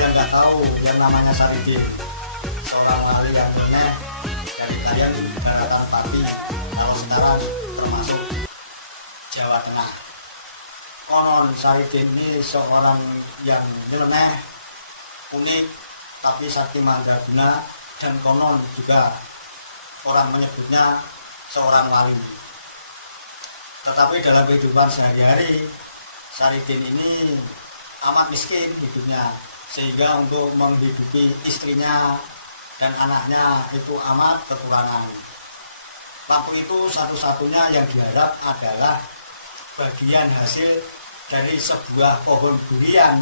yang nggak tahu yang namanya Saridin, seorang wali yang aneh dari kalian daratan Pati, kalau sekarang termasuk Jawa Tengah. Konon Saridin ini seorang yang nyeleneh, unik, tapi sakti mandraguna, dan konon juga orang menyebutnya seorang wali. Tetapi dalam kehidupan sehari-hari, Saridin ini amat miskin hidupnya, sehingga untuk menghidupi istrinya dan anaknya itu amat kekurangan. Waktu itu satu-satunya yang diharap adalah bagian hasil dari sebuah pohon durian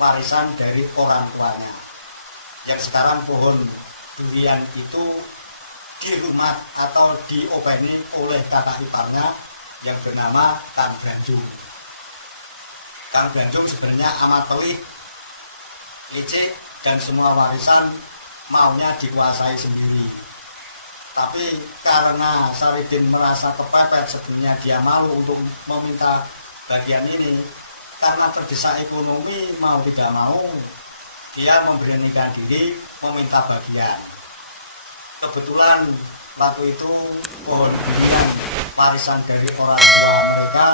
warisan dari orang tuanya. Yang sekarang pohon durian itu dirumah atau diopeni oleh kakak iparnya yang bernama Kang Branjung. Kang Branjung sebenarnya amat pelit, licik, dan semua warisan maunya dikuasai sendiri. Tapi karena Saridin merasa kepepet, sebenarnya dia malu untuk meminta bagian ini. Karena terdesak ekonomi, mau tidak mau dia memberanikan diri meminta bagian. Kebetulan waktu itu pohon durian warisan dari orang tua mereka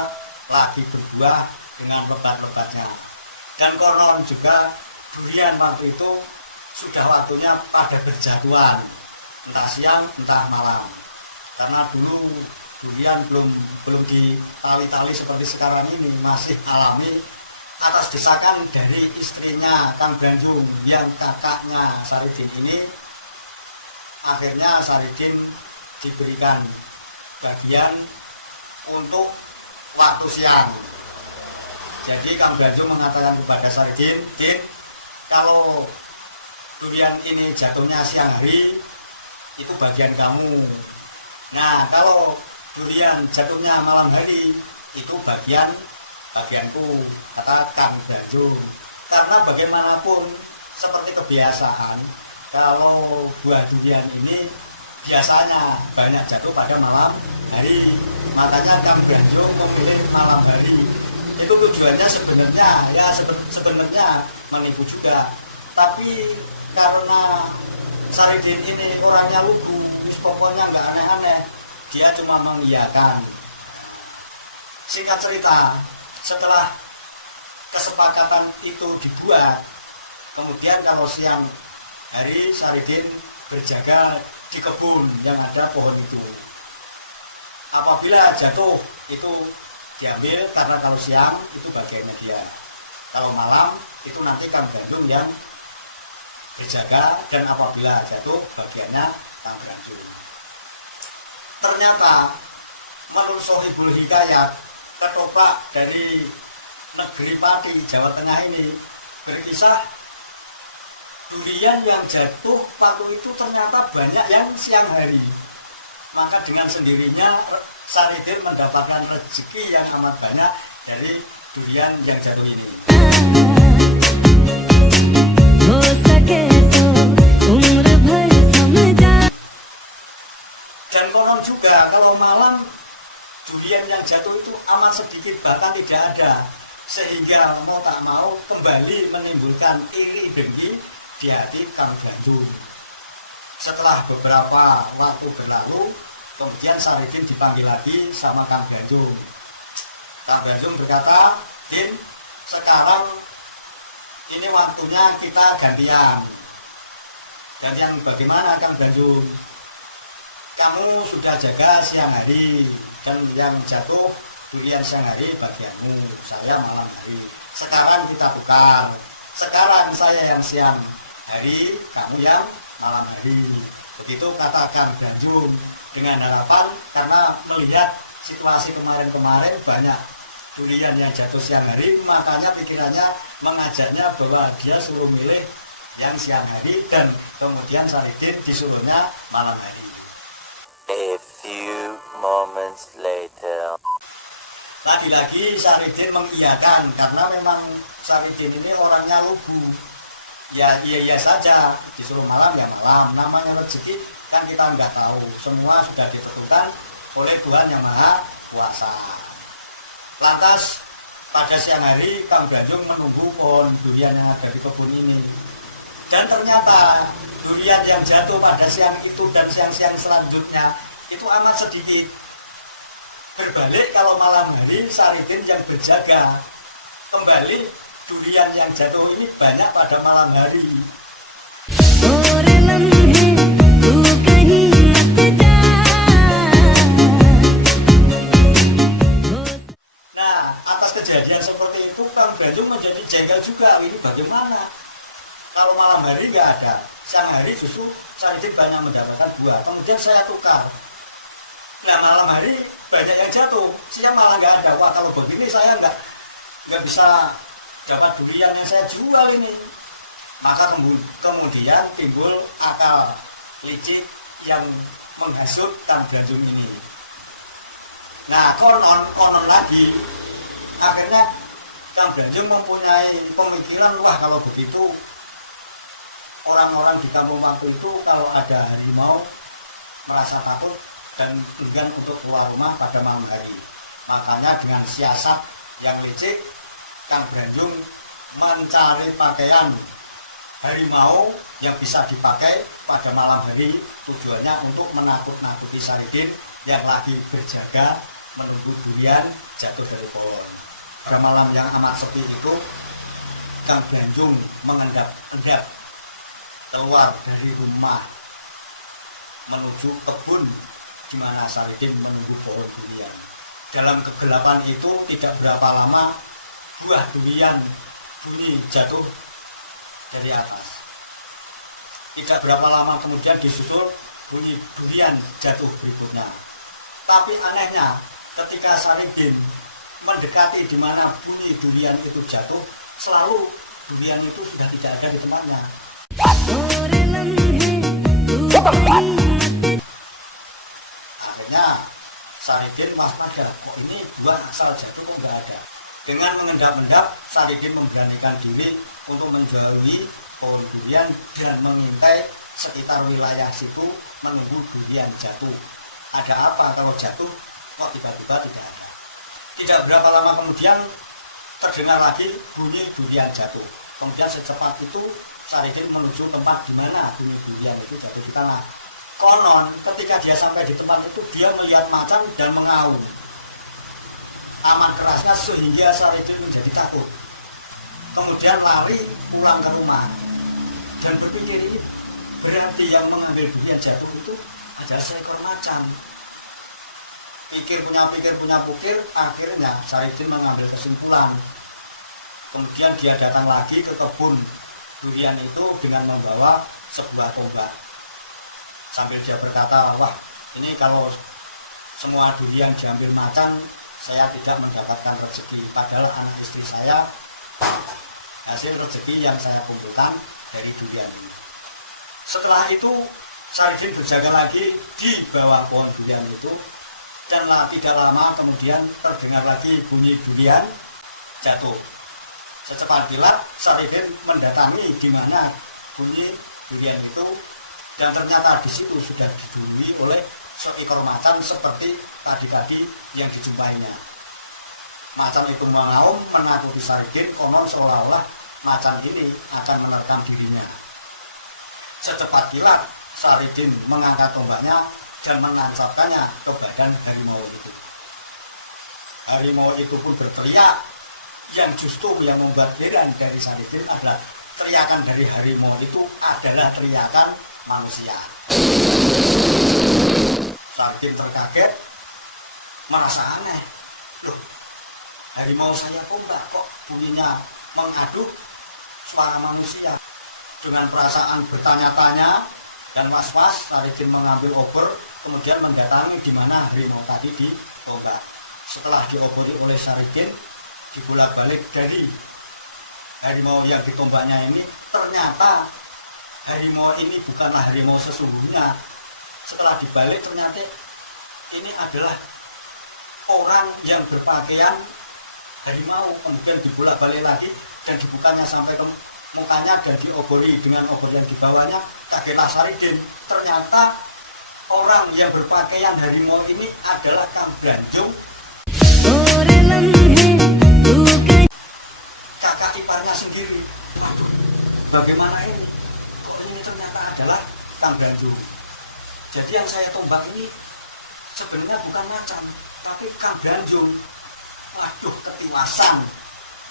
lagi berbuah dengan lebat-lebatnya. Dan konon juga durian waktu itu sudah waktunya pada berjatuhan, entah siang entah malam. Karena dulu durian belum ditali-tali seperti sekarang ini, masih alami. Atas desakan dari istrinya Kang Branjung yang kakaknya Saridin ini, akhirnya Saridin diberikan bagian untuk waktu siang. Jadi Kang Branjung mengatakan kepada Saridin, "Din, kalau durian ini jatuhnya siang hari, itu bagian kamu. Nah, kalau durian jatuhnya malam hari, itu bagianku," kata Kang Branjung. Karena bagaimanapun seperti kebiasaan, kalau buah durian ini biasanya banyak jatuh pada malam hari. Makanya Kang Branjung memilih malam hari. Itu tujuannya sebenarnya menipu juga. Tapi karena Saridin ini orangnya lugu, pokoknya nggak aneh-aneh, dia cuma mengiyakan. Singkat cerita, setelah kesepakatan itu dibuat, kemudian kalau siang hari Saridin berjaga di kebun yang ada pohon itu. Apabila jatuh itu diambil, karena kalau siang itu bagiannya dia. Kalau malam itu nanti Kang Branjung yang berjaga, dan apabila jatuh bagiannya Kang Branjung. Ternyata menurut Sohibul Hikayat, ketoprak dari negeri Pati, Jawa Tengah ini berkisah durian yang jatuh waktu itu ternyata banyak yang siang hari. Maka dengan sendirinya Saridin mendapatkan rezeki yang amat banyak dari durian yang jatuh ini. Dan konon juga kalau malam durian yang jatuh itu amat sedikit, bahkan tidak ada, sehingga mau tak mau kembali menimbulkan iri dengki di hati Kang Branjung. Setelah beberapa waktu berlalu, kemudian Saridin dipanggil lagi sama Kang Branjung. Kang Branjung berkata, "Din, sekarang ini waktunya kita gantian." Gantian bagaimana Kang Branjung? "Kamu sudah jaga siang hari, dan yang jatuh durian siang hari bagianmu, saya malam hari. Sekarang kita tukar. Sekarang saya yang siang hari, kamu yang malam hari." Begitu kata Kang Branjung, dengan harapan karena melihat situasi kemarin-kemarin banyak durian yang jatuh siang hari, makanya pikirannya mengajaknya bahwa dia suruh milih yang siang hari, dan kemudian Saridin disuruhnya malam hari. A few moments later. Lagi-lagi Saridin mengiyakan, karena memang Saridin ini orangnya lugu. Ya iya saja, disuruh malam ya malam. Namanya rezeki kan kita nggak tahu. Semua sudah ditentukan oleh Tuhan Yang Maha Kuasa. Lantas pada siang hari Kang Branjung menunggu pohon durian yang ada di kebun ini. Dan ternyata durian yang jatuh pada siang itu dan siang-siang selanjutnya itu amat sedikit. Berbalik kalau malam hari Saridin yang berjaga, kembali durian yang jatuh ini banyak pada malam hari. Nah, atas kejadian seperti itu Kang Branjung menjadi jengkel juga. Ini bagaimana? Kalau malam hari nggak ada, siang hari justru Saridin banyak mendapatkan buah. Kemudian saya tukar. Nah, malam hari banyak yang jatuh, siang malah nggak ada. Wah, kalau begini saya nggak bisa dapat durian yang saya jual ini. Maka kemudian timbul akal licik yang menghasut Kang Branjung ini. Nah, konon lagi, akhirnya Kang Branjung mempunyai pemikiran, wah kalau begitu orang-orang di kampung Pangku itu kalau ada harimau merasa takut dan enggan untuk keluar rumah pada malam hari. Makanya dengan siasat yang licik, Kang Branjung mencari pakaian harimau yang bisa dipakai pada malam hari, tujuannya untuk menakut-nakuti Saridin yang lagi berjaga menunggu durian jatuh dari pohon. Pada malam yang amat sepi itu, Kang Branjung mengendap-endap keluar dari rumah menuju kebun di mana Saridin menunggu pohon durian. Dalam kegelapan itu tidak berapa lama buah durian bunyi jatuh dari atas. Tidak berapa lama kemudian disusul bunyi durian jatuh berikutnya. Tapi anehnya ketika Saridin mendekati di mana bunyi durian itu jatuh, selalu durian itu sudah tidak ada di tempatnya. Akhirnya Saridin waspada, kok ini buah asal jatuh kok nggak ada. Dengan mengendap-endap, Saridin memberanikan diri untuk menjauhi pohon durian dan mengintai sekitar wilayah situ menunggu durian jatuh. Ada apa kalau jatuh? Kok tiba-tiba tidak ada. Tidak berapa lama kemudian terdengar lagi bunyi durian jatuh. Kemudian secepat itu Saridin menuju tempat di mana bunyi durian itu jatuh di tanah. Konon ketika dia sampai di tempat itu dia melihat macan dan mengaum. Amat kerasnya sehingga Saridin menjadi takut. Kemudian lari pulang ke rumah dan berpikir ini berarti yang mengambil durian jatuh itu adalah seekor macan. Pikir punya pikir, akhirnya Saridin mengambil kesimpulan. Kemudian dia datang lagi ke kebun durian itu dengan membawa sebuah tombak. Sambil dia berkata, wah ini kalau semua durian diambil macan, saya tidak mendapatkan rezeki. Padahal anak istri saya hasil rezeki yang saya kumpulkan dari durian ini. Setelah itu Saridin berjaga lagi di bawah pohon durian itu. Dan tidak lama kemudian terdengar lagi bunyi durian jatuh. Secepat kilat Saridin mendatangi di mana bunyi durian itu, dan ternyata di situ sudah didului oleh seekor macan seperti tadi yang dijumpainya. Macan itu mengaum menakuti Saridin, konon seolah-olah macan ini akan menerkam dirinya. Secepat kilat Saridin mengangkat tombaknya dan menancapkannya ke badan harimau itu. Harimau itu pun berteriak. Yang justru yang membuat heran dari Saridin adalah teriakan dari harimau itu adalah teriakan manusia. Saridin terkaget, merasa aneh. Loh, harimau saya kok bunyinya mengaduk suara manusia. Dengan perasaan bertanya-tanya dan was-was, Saridin mengambil obor, kemudian mendatangi di mana harimau tadi ditonggak. Setelah diobori oleh Saridin, dibolak-balik dari harimau yang ditombaknya ini, ternyata harimau ini bukanlah harimau sesungguhnya. Setelah dibalik ternyata ini adalah orang yang berpakaian harimau. Kemudian dibolak-balik lagi dan dibukanya sampai ke mukanya dan diobori dengan obor yang dibawanya. Kagetlah Saridin, ternyata orang yang berpakaian harimau ini adalah Kang Branjung. kakak iparnya sendiri. Waduh, bagaimana ini? Kok ini ternyata adalah Kang Branjung. Jadi yang saya tombak ini sebenarnya bukan macan, tapi Kang Branjung. Waduh, ketiwasan,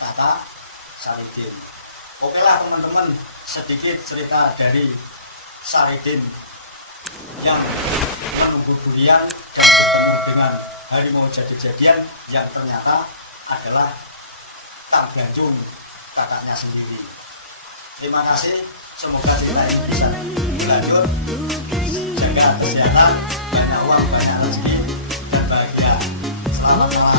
kata Saridin. Oke lah teman-teman, sedikit cerita dari Saridin yang menunggu durian dan bertemu dengan harimau jadi-jadian yang ternyata adalah Kang Branjung, kakaknya sendiri. Terima kasih, semoga cerita ini bisa berlanjut. Jaga kesehatan, banyak uang, banyak rezeki, dan bahagia. Selamat malam.